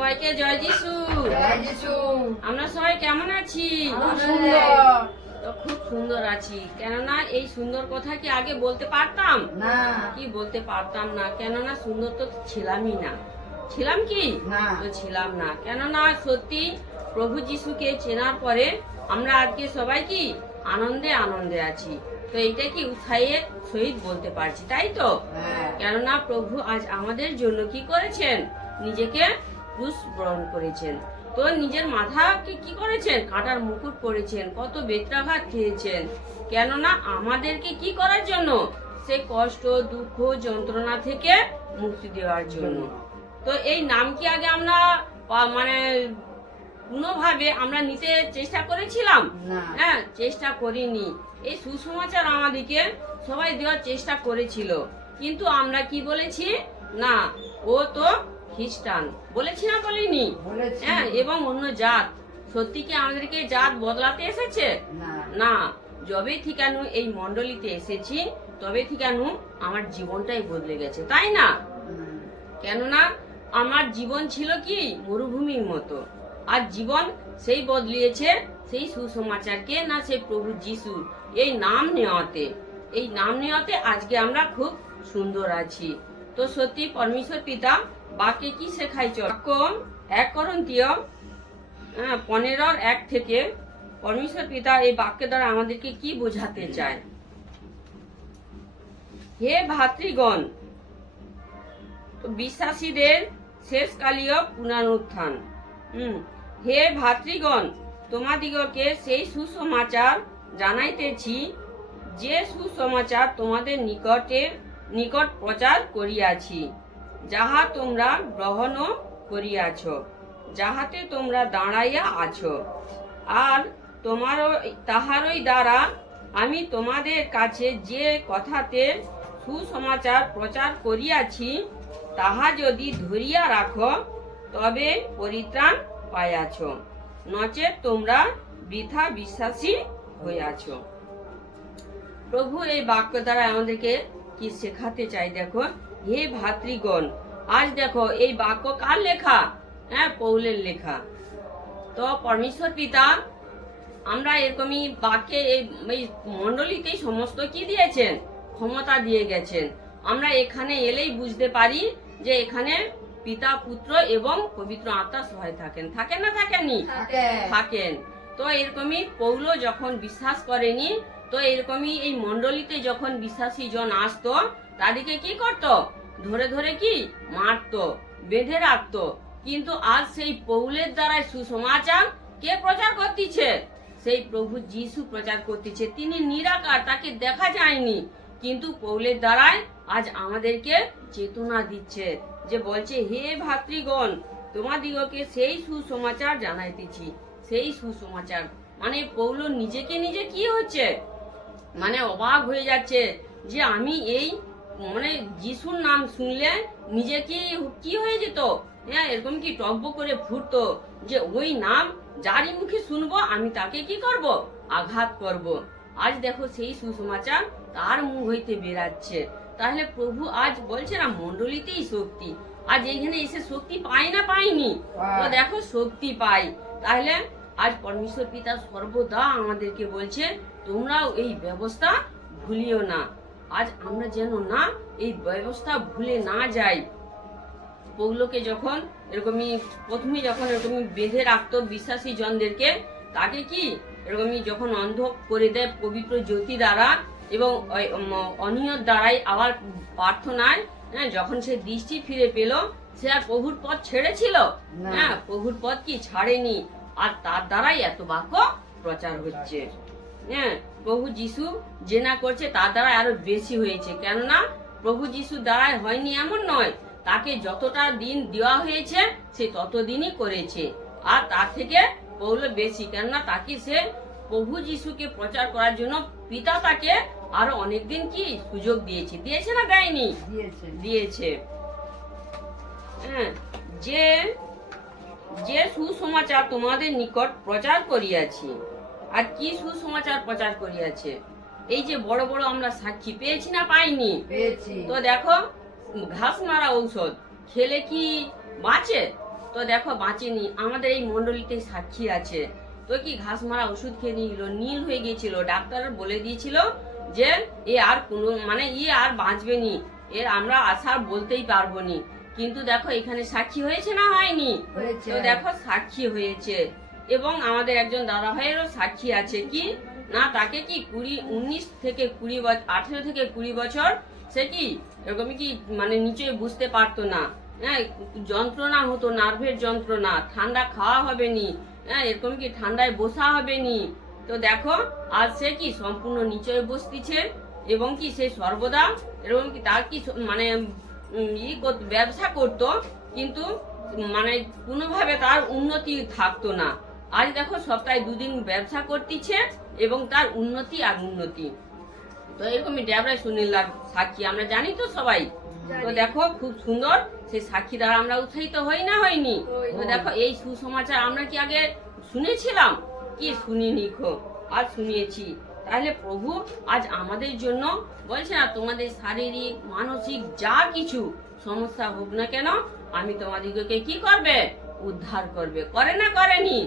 সবাইকে জয় যিশু। আমরা সবাই কেমন আছি? খুব সুন্দর আছি। কেননা এই সুন্দর কথা কি আগে বলতে পারতাম না? কি বলতে পারতাম না, কেননা সুন্দর তো ছিলামই না। ছিলাম কি? তো ছিলাম না। কেননা সত্যি প্রভু যিশুকে চেনার পরে আমরা আজকে সবাই কি আনন্দে আনন্দে আছি। তো এইটা কি উৎসাহের সহিত বলতে পারছি, তাই তো? কেননা প্রভু আজ আমাদের জন্য কি করেছেন? নিজেকে ক্রুশ বরণ করেছেন। তো নিজের মাথাকে কি করেছেন? কাঁটার মুকুট পরেছেন, কত বেত্রাঘাত খেয়েছেন। কেননা আমাদেরকে কি করার জন্য? সে কষ্ট, দুঃখ, যন্ত্রণা থেকে মুক্তি দেওয়ার জন্য। তো এই নাম কি আগে আমরা মানে কোনোভাবে আমরা নিতে চেষ্টা করেছিলাম? হ্যাঁ, চেষ্টা করিনি। এই সুসমাচার আমাদেরকে সবাই দেওয়ার চেষ্টা করেছিল, কিন্তু আমরা কি বলেছি? না, ও তো খ্রিস্টান বলেছি না, বলিনি? হ্যাঁ, এবং অন্য জাত। সত্যি কি আমাদেরকে জাত বদলাতে এসেছে? না। যবে থেকে এই মন্ডলীতে এসেছি তবে থেকে আমার জীবনটাই বদলে গেছে, তাই না? কেননা আমার জীবন ছিল কি মরুভূমির মতো, আর জীবন সেই বদলিয়েছে সেই সুসমাচারকে, না সেই প্রভু যিশু এই নাম নেওয়াতে। এই নাম নেওয়াতে আজকে আমরা খুব সুন্দর আছি। তো সত্যি পরমেশ্বর পিতা বাক্যে কি শেখাইছ? 1 করন্থীয় 15:1 থেকে পরমেশ্বর পিতা এই বাক্যের দ্বারা আমাদেরকে কি বোঝাতে চায়? হে ভাতৃগণ, বিশ্বাসীদের শেষকালীয় পুনরুত্থান। হে ভাতৃগণ, তোমাদিগকে সেই সুসমাচার জানাইতেছি, যে সুসমাচার তোমাদের নিকট প্রচার করিয়াছি, যাহা তোমরা গ্রহণ করিয়াছ, যাহাতে তোমরা দাঁড়াইয়া আছো। আর তাহারই দ্বারা আমি তোমাদের কাছে যে কথাতে সুসমাচার প্রচার করিয়াছি, তাহা যদি ধরিয়া রাখো তবে পরিত্রাণ পাইয়াছ, নচেৎ তোমরা বৃথা বিশ্বাসী হইয়াছ। প্রভু এই বাক্য দ্বারা আমাদেরকে কি শেখাতে চাই? দেখো, হে ভাতৃগণ। আজ দেখো এই বাক্য কার লেখা? হ্যাঁ, পৌলের লেখা। তো পরমেশ্বর পিতা আমরা এরকমই বাক্যে এই মন্ডলীতেই সমস্ত কি দিয়েছেন? ক্ষমতা দিয়ে গেছেন। আমরা এখানে এলেই বুঝতে পারি যে এখানে পিতা, পুত্র এবং পবিত্র আত্মা সহায় থাকেন। থাকেন না থাকেননি? থাকেন। তো এরকমই পৌল যখন বিশ্বাস করেনি, তো এরকমই এই মন্ডলীতে যখন বিশ্বাসী জন আসতো, তাদেরকে কি করত? ধরে ধরে কি মারতো, বেঁধে রাখতো। কিন্তু আজ সেই পৌলের দ্বারাই সুসমাচার কে প্রচার করতেছে? সেই প্রভু যিশু প্রচার করতেছে। তিনি নিরাকার, তাকে দেখা যায়নি, কিন্তু পৌলের দ্বারাই আজ আমাদেরকে চেতনা দিচ্ছে, যে বলছে, হে ভাতৃগণ, তোমাদিগকে সেই সুসমাচার জানাইতেছি। সেই সুসমাচার মানে পৌল নিজেকে নিজে কি হচ্ছে, মানে অবাক হয়ে যাচ্ছে যে আমি এই মানে যিশুর নাম শুনলে নিজে কি হয়ে যেত? হ্যাঁ, এরকম কি টব্ব করে ফুটতো যে ওই নাম যারই মুখে শুনবো আমি তাকে কি করব? আঘাত করব। আজ দেখো সেই সুসমাচার তার মুখ হইতে বেরাচ্ছে। তাহলে প্রভু আজ বলছে না, মন্ডলীতেই শক্তি। আজ এখানে এসে শক্তি পাই না পাইনি? তো দেখো শক্তি পাই। তাহলে আজ পরমেশ্বর পিতা সর্বদা আমাদেরকে বলছে, তোমরাও এই ব্যবস্থা ভুলিও না। আজ আমরা যেন না এই ব্যবস্থা ভুলে না যাই। পৌলকে যখন এরকমই প্রথমে যখন এরকমই বেঁধে রাখতো বিশ্বাসী জনদেরকে, তাকে কি এরকমই যখন অন্ধ করে দেয় পবিত্র জ্যোতি দ্বারা এবং অনিয়ত দ্বারাই, আবার প্রার্থনায়, হ্যাঁ, যখন সে দৃষ্টি ফিরে পেল, সে আর প্রভুর পথ ছেড়েছিল? হ্যাঁ, প্রভুর পথ কি ছাড়েনি। আর তার দ্বারাই এত বাক্য প্রচার হচ্ছে। হ্যাঁ, প্রভু যিশু যে না করছে তার দ্বারা আরো বেশি হয়েছে। কেননা প্রভু যিশু দ্বারাই হয়নি এমন নয়, তাকে যতটা দিন দেওয়া হয়েছে সে ততদিনই করেছে, আর তার থেকে পৌল বেশি। কেননা তাকে সে প্রভু যিশুকে প্রচার করার জন্য পিতা তাকে আরো অনেকদিন কি সুযোগ দিয়েছে। দিয়েছে না দেয়নি? দিয়েছে। হ্যাঁ, যে সুসমাচার তোমাদের নিকট প্রচার করিয়াছি। আর কি সুসমাচার প্রচার করিয়াছে? এই যে বড় বড় আমরা সাক্ষী পেয়েছি না পাইনি? তো দেখো, ঘাস মারা ঔষধ খেলে কি বাঁচে? তো দেখো বাঁচেনি। আমাদের এই মন্ডলীতে সাক্ষী আছে, তো কি ঘাস মারা ওষুধ খেয়ে নিল, নীল হয়ে গিয়েছিল, ডাক্তার বলে দিয়েছিল যে এ আর কোনো মানে আর বাঁচবে নি, এর আমরা আশা বলতেই পারবো নি। কিন্তু দেখো এখানে সাক্ষী হয়েছে না হয়নি? তো দেখো সাক্ষী হয়েছে। এবং আমাদের একজন দাদা ভাইয়েরও সাক্ষী আছে, কি না তাকে কি 19 থেকে 20 বছর, 18 থেকে 20 বছর সে কি এরকমই কি মানে নিচে বুঝতে পারতো না, হ্যাঁ, যন্ত্রণা হতো, নার্ভের যন্ত্রণা, ঠান্ডা খাওয়া হবে নি, হ্যাঁ, এরকম কি ঠান্ডায় বসা হবে নি। তো দেখো আজ সে কি সম্পূর্ণ নিচয়ে বসতিছে এবং কি সে সর্বদা এরকম কি তার কি মানে ব্যবসা করতো, কিন্তু মানে কোনোভাবে তার উন্নতি থাকতো না। আজ দেখো সপ্তাহে 2 দিন ব্যবসা করতেছে এবং তার উন্নতি আর উন্নতি। তো এরকমই ড্যাবরা সুনীলার সাক্ষী আমরা জানি তো সবাই। তো দেখো খুব সুন্দর সেই সাক্ষী দ্বারা আমরা উৎসাহিত হই না হয়নি? তো দেখো এই সুসমাচার আমরা কি আগে শুনেছিলাম? কি শুনিনি, আজ শুনিয়েছি। তাহলে প্রভু আজ আমাদের জন্য বলছে না, তোমাদের শারীরিক মানসিক যা কিছু সমস্যা হোক না কেন, আমি তোমাদিগকে কি করবে? উদ্ধার করবে। করে না করেনি?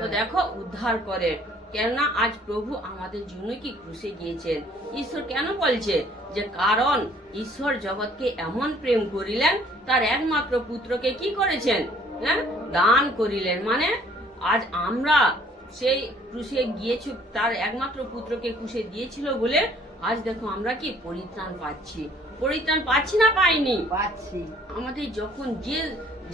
তো দেখো উদ্ধার করে। কেননা আজ প্রভু আমাদের জন্য কি ক্রুশে গিয়েছেন। ঈশ্বর কেন বলছে যে কারণ ঈশ্বর জগৎকে এমন প্রেম করিলেন, তার একমাত্র পুত্রকে কি করেছেন? হ্যাঁ, দান করিলেন। মানে আজ আমরা সেই ক্রুশে গিয়েছি, তার একমাত্র পুত্রকে ক্রুশে দিয়েছিল বলে আজ দেখো আমরা কি পরিত্রাণ পাচ্ছি। পরিত্রাণ পাচ্ছি না পাইনি? পাচ্ছি। আমাদের যখন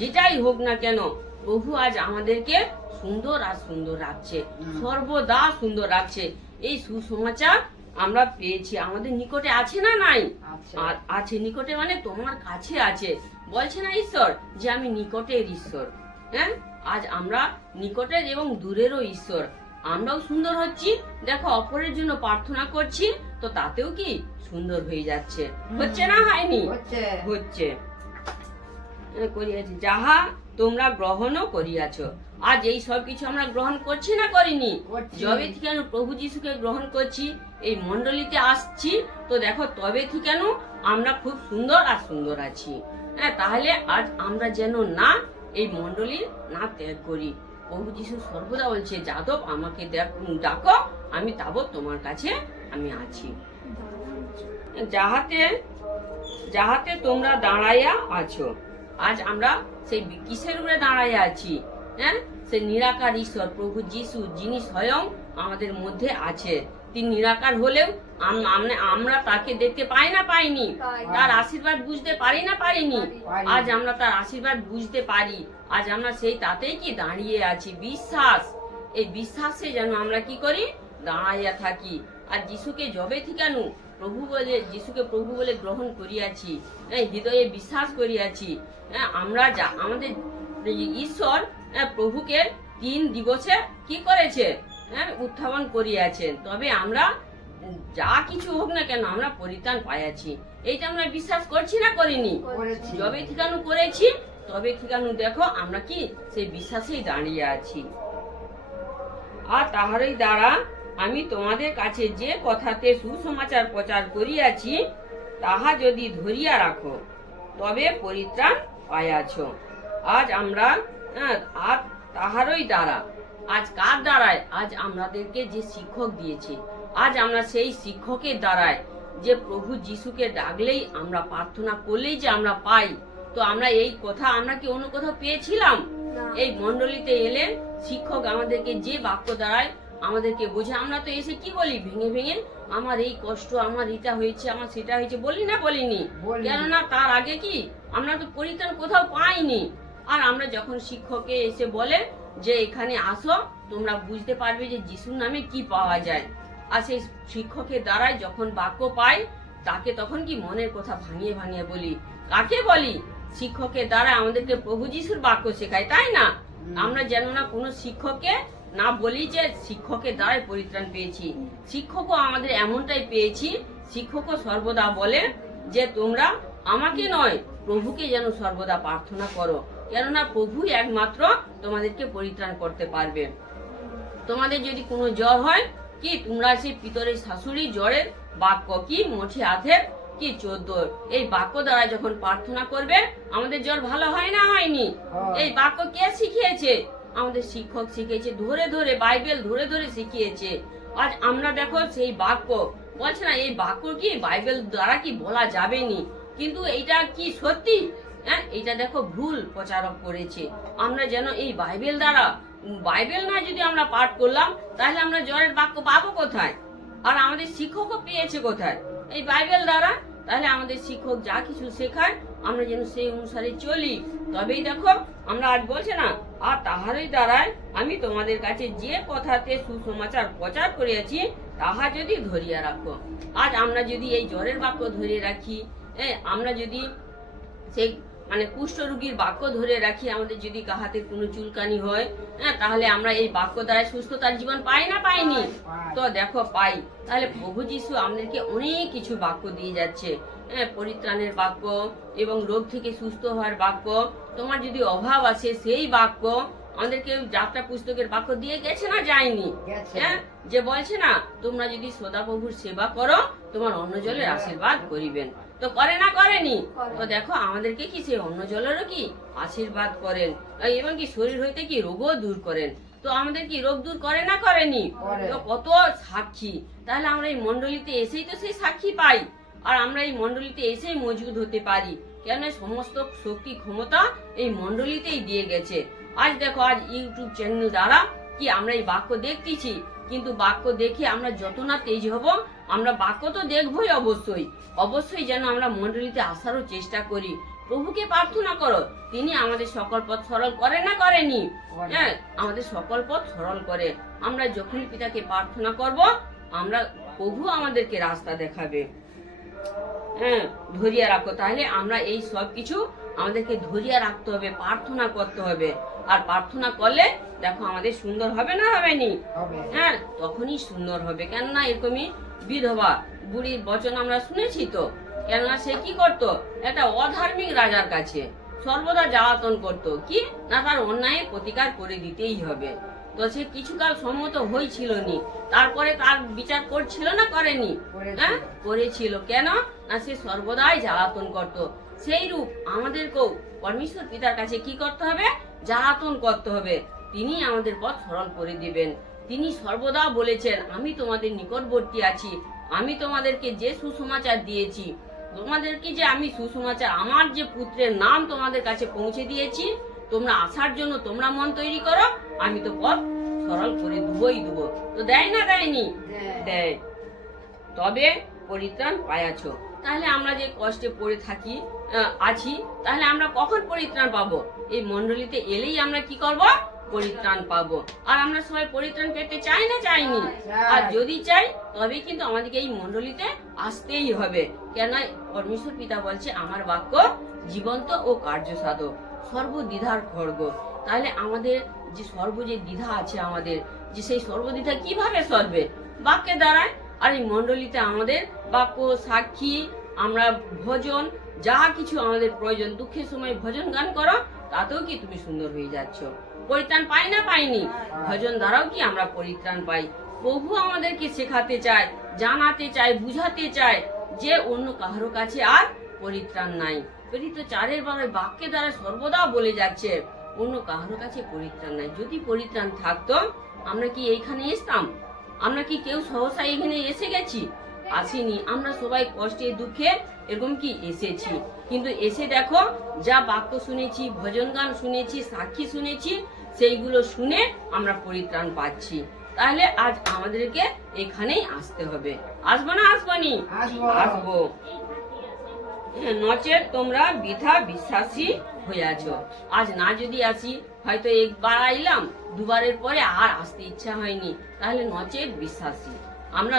যেটাই হোক না কেন, প্রভু আজ আমাদেরকে সুন্দর আর সুন্দর রাখছে, সর্বদা সুন্দর রাখছে। এই সুসমাচার আমরা পেয়েছি, আমাদের নিকটে আছে না নাই? আছে, নিকটে মানে তোমার কাছে আছে। বলছে না ঈশ্বর যে আমি নিকটের ঈশ্বর। হ্যাঁ, আজ আমরা নিকটের এবং দূরেরও ঈশ্বর। আমরাও সুন্দর হচ্ছি, দেখো অপরের জন্য প্রার্থনা করছি, তো তাতেও কি সুন্দর হয়ে যাচ্ছে। হচ্ছে না হয়নি? হচ্ছে। করিয়াছি যাহা তোমরা গ্রহণও করিয়াছ। আজ এই সব কিছু আমরা গ্রহণ করছি না করিনি? যবে থেকে প্রভু যিশুকে গ্রহণ করছি, এই মন্ডলীতে আসছি, তো দেখো তবে থেকে আমরা খুব সুন্দর আর সুন্দর আছি। হ্যাঁ, তাহলে আজ আমরা যেন না এই মন্ডলী না ত্যাগ করি। প্রভু যিশু সর্বদা বলছে, যাদব আমাকে ডাকো, আমি তাবৎ তোমার কাছে আমি আছি। যাহাতে তোমরা দাঁড়াইয়া আছো। আজ আমরা সেই কিসের উপরে দাঁড়াইয়া আছি? হ্যাঁ, সে নিরাকার ঈশ্বর প্রভু যিশু, যিনি স্বয়ং আমাদের মধ্যে আছে। তিনি নিরাকার হলেও আমরা তাকে দেখতে পাই না পাইনি? তার আশীর্বাদ বুঝতে পারি না পারিনি? আজ আমরা তার আশীর্বাদ বুঝতে পারি। আজ আমরা সেই তাতেই কি দাঁড়িয়ে আছি। বিশ্বাস, এই বিশ্বাসে যেন আমরা কি করি? দাঁড়াইয়া থাকি। আর যিশুকে যবে ঠিকানু প্রভু বলে, যিশুকে প্রভু বলে গ্রহণ করিয়াছি, হৃদয়ে বিশ্বাস করিয়াছি, আমরা যা আমাদের ঈশ্বর প্রভুকে 3 দিবসে কি করেছে? উত্থাপন করিয়াছেন। তবে আমরা যা কিছু হোক না কেন আমরা পরিত্রাণ পাইয়াছি। এইটা আমরা বিশ্বাস করছি না করিনি? যবে ঠিকানু করেছি, তবে ঠিকানু দেখো আমরা কি সেই বিশ্বাসেই দাঁড়িয়ে আছি। আর তাহারই দ্বারা আমি তোমাদের কাছে যে কথাতে সুসমাচার প্রচার করিয়াছি, তাহা যদি ধরিয়া রাখো, তবে পরিত্রাণ পাইয়াছ। আজ আমরা আর তাহারই দ্বারা, আজ কার দ্বারায়? আজ আমাদেরকে যে শিক্ষক দিয়েছে, আজ আমরা সেই শিক্ষকের দ্বারায়, যে প্রভু যিশুকে ডাকলেই আমরা প্রার্থনা করলেই যে আমরা পাই। তো আমরা এই কথা আমরা কি অন্য কোথাও পেয়েছিলাম? এই মন্ডলীতে এলে শিক্ষক আমাদেরকে যে বাক্য দ্বারায় আমাদেরকে বোঝে, আমরা তো এসে কি বলি? ভেঙে ভেঙে আমার এই কষ্ট, আমার এটা হয়েছে, আমার সেটা হয়েছে, বলি না বলিনি? কেননা তার আগে কি আমরা তো পরিত্রাণ কোথাও পাইনি। আর আমরা যখন শিক্ষককে এসে বলে যে এখানে আসো, তোমরা বুঝতে পারবে যে যিশুর নামে কি পাওয়া যায়। আর সেই শিক্ষকের দ্বারাই যখন বাক্য পাই, তাকে তখন কি মনের কথা ভাঙিয়ে ভাঙিয়ে বলি। কাকে বলি? শিক্ষকের দ্বারা আমাদেরকে প্রভু যিশুর বাক্য শেখায়, তাই না? আমরা যেন না কোনো শিক্ষককে না বলি যে শিক্ষকের দ্বারাই পরিত্রাণ পেয়েছি। শিক্ষকও আমাদের এমনটাই পেয়েছি। শিক্ষকও সর্বদা বলে যে তোমরা আমাকে নয়, প্রভুকে যেন সর্বদা প্রার্থনা করো, কেননা প্রভু একমাত্র তোমাদেরকে পরিত্রাণ করতে পারবে। তোমাদের যদি কোনো জ্বর হয়, কি তোমরা সেই পিতরের শাশুড়ি জ্বরের বাক্য কি মুঠি হাতে কি 14। এই বাক্য দ্বারা যখন প্রার্থনা করবে আমাদের জ্বর ভালো হয় না হয়নি? এই বাক্য কে শিখিয়েছে? আমাদের শিক্ষক শিখিয়েছে, ধরে ধরে বাইবেল ধরে ধরে শিখিয়েছে। আজ আমরা দেখো সেই বাক্য বলছে না, এই বাক্য কি বাইবেল দ্বারা কি বলা যাবে নি, কিন্তু এইটা কি সত্যি? হ্যাঁ, এটা দেখো ভুল প্রচারক করেছে। আমরা যেন এই বাইবেল দ্বারা, বাইবেল না যদি আমরা পাঠ করলাম তাহলে আমরা জ্বরের বাক্য পাবো কোথায়? আর আমাদের শিক্ষকও পেয়েছে কোথায়? এই বাইবেল দ্বারা। তাহলে আমাদের শিক্ষক যা কিছু শেখায় আমরা যেন সেই অনুসারে চলি, তবেই দেখো আমরা আজ বলছে না, আর তাহারই দ্বারাই আমি তোমাদের কাছে যে কথাতে সুসমাচার প্রচার করিয়াছি তাহা যদি ধরিয়া রাখো। আজ আমরা যদি এই জ্বরের বাক্য ধরে রাখি, আমরা যদি সেই মানে কুষ্ঠ রোগীর বাক্য ধরে রাখি, আমাদের যদি কাহাতে কোনো চুলকানি হয়, তাহলে আমরা এই বাক্য দ্বারা সুস্থতার জীবন পাই না পাইনি? তো দেখো পাই। তাহলে প্রভু যিশু আমাদেরকে অনেক কিছু বাক্য দিয়ে যাচ্ছে, পরিত্রাণের বাক্য এবং রোগ থেকে সুস্থ হওয়ার বাক্য। তোমার যদি অভাব আছে সেই বাক্য আমাদেরকে যাত্রা পুস্তকের বাক্য দিয়ে গেছে না যায়নি? হ্যাঁ, যে বলছে না, তোমরা যদি সদা প্রভুর সেবা করো তোমার অন্ন জলের আশীর্বাদ করিবেন। তো করে না করেনি? তো দেখো আমাদেরকে কি সেই অন্ন জলেরও কি আশীর্বাদ করেন, এবং কি শরীর হইতে কি রোগও দূর করেন। তো আমাদের কি রোগ দূর করে না করেনি? তো কত সাক্ষী। তাহলে আমরা এই মন্ডলীতে এসেই তো সেই সাক্ষী পাই, আর আমরা এই মন্ডলীতে এসেই মজবুত হতে পারি। কেন? সমস্ত শক্তি ক্ষমতা এই মন্ডলীতেই দিয়ে গেছে। আজ দেখো, আজ ইউটিউব চ্যানেল দ্বারা কি আমরা এই বাক্য দেখতেছি, কিন্তু বাক্য দেখে আমরা যত না তেজ হব, আমরা বাক্য তো দেখবই অবশ্যই। অবশ্যই যেন আমরা মন্ডলীতে আসারও চেষ্টা করি। প্রভুকে প্রার্থনা করো, তিনি আমাদের সকল পথ সরল করে না করেনি? হ্যাঁ, আমাদের সকল পথ সরল করে। আমরা যখনই পিতাকে প্রার্থনা করব, আমরা প্রভু আমাদেরকে রাস্তা দেখাবে। হ্যাঁ, ধরিয়া রাখো। তাহলে আমরা এই সব কিছু আমাদেরকে ধরিয়া রাখতে হবে, প্রার্থনা করতে হবে। আর প্রার্থনা করলে দেখো আমাদের সুন্দর হবে না হবেনি? হ্যাঁ, তখনই সুন্দর হবে। কেননা এরকমই বিধবা বুড়ির বচন আমরা শুনেছি তো। কেননা সে কি করতো? একটা অধার্মিক রাজার কাছে সর্বদা জ্বালাতন করতো, কি না তার অন্যায় প্রতিকার করে দিতেই হবে। তো সে কিছুকাল সম্মত হয়েছিল নি, তারপরে তার বিচার করছিল না করেনি? হ্যাঁ, করেছিল। কেন না সে সর্বদাই জ্বালাতন করত। সেই রূপ আমাদেরকেও পরমেশ্বর পিতার কাছে কি করতে হবে? জ্বালাতন করতে হবে। তিনি আমাদের পথ সরল করে দিবেন। তিনি সর্বদা বলেছেন, আমি তোমাদের নিকটবর্তী আছি, আমি তোমাদেরকে যে সুসমাচার দিয়েছি, তোমাদেরকে যে আমি সুসমাচার, আমার যে পুত্রের নাম তোমাদের কাছে পৌঁছে দিয়েছি, তোমরা আসার জন্য তোমরা মন তৈরি করো, আমি তো পথ সরল করে দেবই দেবো। তো দেয় না দেয়নি? দেয়। তবে পরিত্রাণ পাইয়াছ। তাহলে আমরা যে কষ্টে পড়ে থাকি আছি, তাহলে আমরা কখন পরিত্রাণ পাবো? এই মন্ডলীতে এলেই আমরা কি করব? পরিত্রাণ পাবো। আর আমরা সবাই পরিত্রাণ পেতে চাই না চাইনি? আর যদি চাই তবে কিন্তু আমাদেরকে এই মন্ডলীতে আসতেই হবে। কেন? পরমেশ্বর পিতা বলছে, আমার বাক্য জীবন্ত ও কার্যসাধক, সর্বদ্বিধার খড়গ। তাহলে আমাদের যে যে দ্বিধা আছে, আমাদের যে সেই সর্বদ্বিধা কিভাবে সরবে? বাক্যের দ্বারায়। আর এই মন্ডলীতে আমাদের বাক্য, সাক্ষী, আমরা ভজন, যা কিছু আমাদের প্রয়োজন, দুঃখের সময় ভজন গান করো, তাতেও কি তুমি সুন্দর হয়ে যাচ্ছ। পরিত্রাণ পাই না পাইনি? ভজন দ্বারাও কি আমরা পরিত্রাণ পাই। প্রভু আমাদেরকে শেখাতে চায়, জানাতে চায়, বুঝাতে চায় যে অন্য কারো কাছে আর পরিত্রাণ নাই। প্রেরিত 4:12 বাক্যের দ্বারা সর্বদা বলে যাচ্ছে, অন্য কারো কাছে পরিত্রাণ নাই। যদি পরিত্রাণ থাকতো আমরা কি এইখানে আসতাম? আমরা কি কেউ সহসা এখানে এসে গেছি? আসিনি। আমরা সবাই কষ্টে দুঃখে এরকম কি এসেছি, কিন্তু এসে দেখো যা বাক্য শুনেছি, ভজন গান শুনেছি, সাক্ষী শুনেছি, সেইগুলো শুনে আমরা পরিত্রাণ পাচ্ছি। তাহলে আজ আমাদেরকে এখানেই আসতে হবে। আসবো না আসবনি? আসবো। নচেত তোমরা বৃথা বিশ্বাসী হইয়াছ। আজ না যদি আসি, হয়তো একবার আইলাম, দুবারের পরে আর আসতে ইচ্ছা হয়নি, তাহলে নচেত বিশ্বাসী। আমরা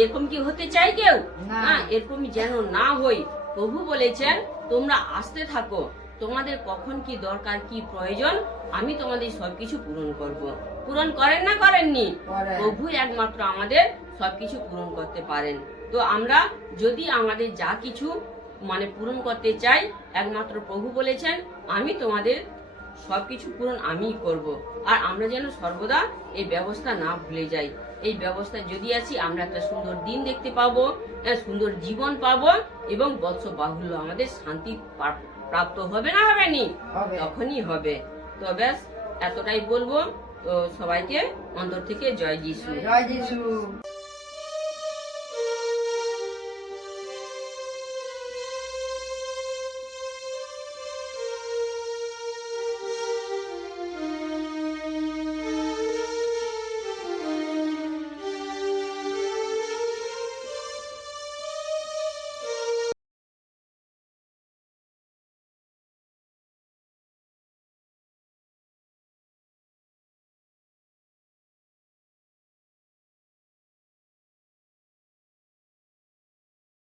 এরকম কি হতে চাই কেউ? না, এরকম যেন না হই। প্রভু বলেছেন, তোমরা আসতে থাকো, তোমাদের কখন কি দরকার, কি প্রয়োজন, আমি তোমাদের সবকিছু পূরণ করব। পূরণ করেন না করেননি? প্রভু একমাত্র আমাদের সবকিছু পূরণ করতে পারেন। তো আমরা যদি আমাদের যা কিছু মানে পূরণ করতে চাই, একমাত্র প্রভু বলেছেন, আমি তোমাদের সবকিছু পূরণ আমিই করব। আর আমরা যেন সর্বদা এই ব্যবস্থা না ভুলে যাই। এই ব্যবস্থা যদি আছি আমরা একটা সুন্দর দিন দেখতে পাবো, সুন্দর জীবন পাবো এবং বৎস বাহুল্য আমাদের শান্তি প্রাপ্ত হবে না হবে নি? তখনই হবে। তো ব্যাস এতটাই বলবো। তো সবাইকে অন্তর থেকে জয় যিশু। জয় যিশু।